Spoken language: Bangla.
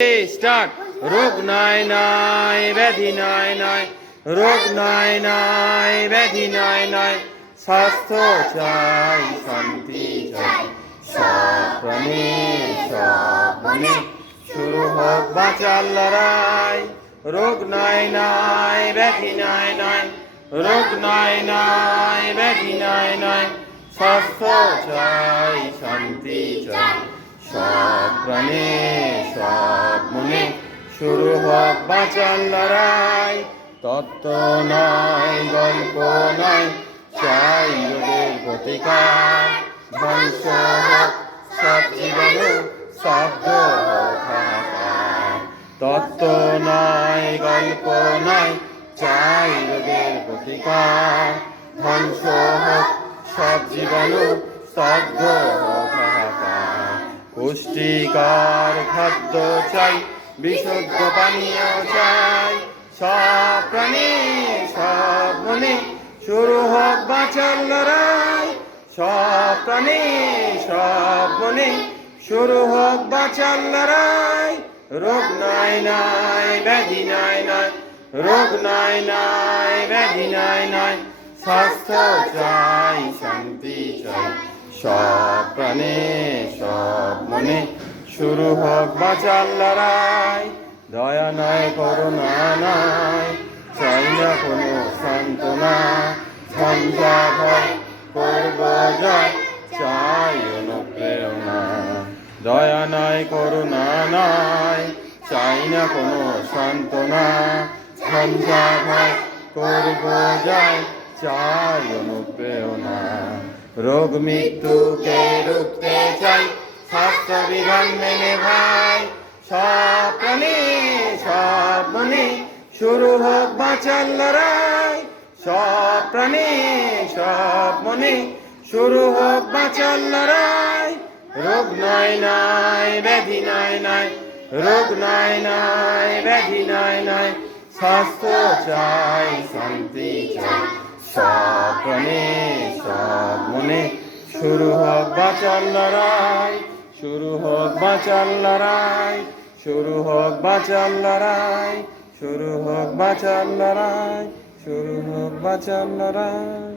স্টার্ট। রোগ নাই নাই ব্যাধি নাই নাই, রোগ নাই নাই ব্যাধি নাই নাই, স্বাস্থ্য চাই শান্তি চাই সব প্রাণী সব মনে, শুরু হোক বাঁচার লড়াই। রোগ নাই নাই ব্যাধি নাই নাই, রোগ নাই নাই ব্যাধি নাই নাই, স্বাস্থ্য চাই শান্তি চাই সব প্রাণে সব মনে, শুরু হোক বাঁচার লড়াই। তত্ত্ব নয় গল্প নয়, চাই রোগের প্রতিকার, ধ্বংস হোক সব জীবন, শব্দ হোক হাহাকার। তত্ত্ব নয় গল্প নয়, চাই রোগের প্রতিকার, ধ্বংস হোক সব জীবন, শব্দ হোক হাহাকার। পুষ্টিকর খাদ্য চাই, বিশুদ্ধ পানীয় চাই, সব প্রাণী সব মনে, শুরু হোক বাঁচার লড়াই। সব প্রাণী সব মনে, শুরু হোক বাঁচার লড়াই। রোগ নাই নাই ব্যাধি নাই নাই, রোগ নাই নাই ব্যাধি নাই নাই, স্বাস্থ্য চাই শান্তি চাই সব প্রাণে সব মনে, শুরু হোক বাঁচার লড়াই। দয়া নয় করুণা নয়, চাই না কোনো সান্ত্বনা, ঝঞ্ঝা ভয় করব জয়, চাই অনুপ্রেরণা। দয়া নয় করুণা নয়, চাই না কোনো সান্ত্বনা, ঝঞ্ঝা ভয় করব জয়, চাই অনুপ্রেরণা। রোগ মৃত্যুকে রুখতে চাই, স্বাস্থ্য বিধান মেনে ভাই, সব প্রাণী সব মনে, শুরু হোক বাঁচার লড়াই। সব প্রাণী সব মনে, শুরু হোক বাঁচার লড়াই। রোগ নাই নাই ব্যাধি নাই নাই, রোগ নাই নাই ব্যাধি নাই নাই, স্বাস্থ্য চাই শান্তি চাই সব প্রাণী সব মনে, শুরু হোক বাঁচার লড়াই। শুরু হোক বাঁচার লড়াই, শুরু হোক বাঁচার লড়াই, শুরু হোক বাঁচার লড়াই, শুরু হোক বাঁচার লড়াই।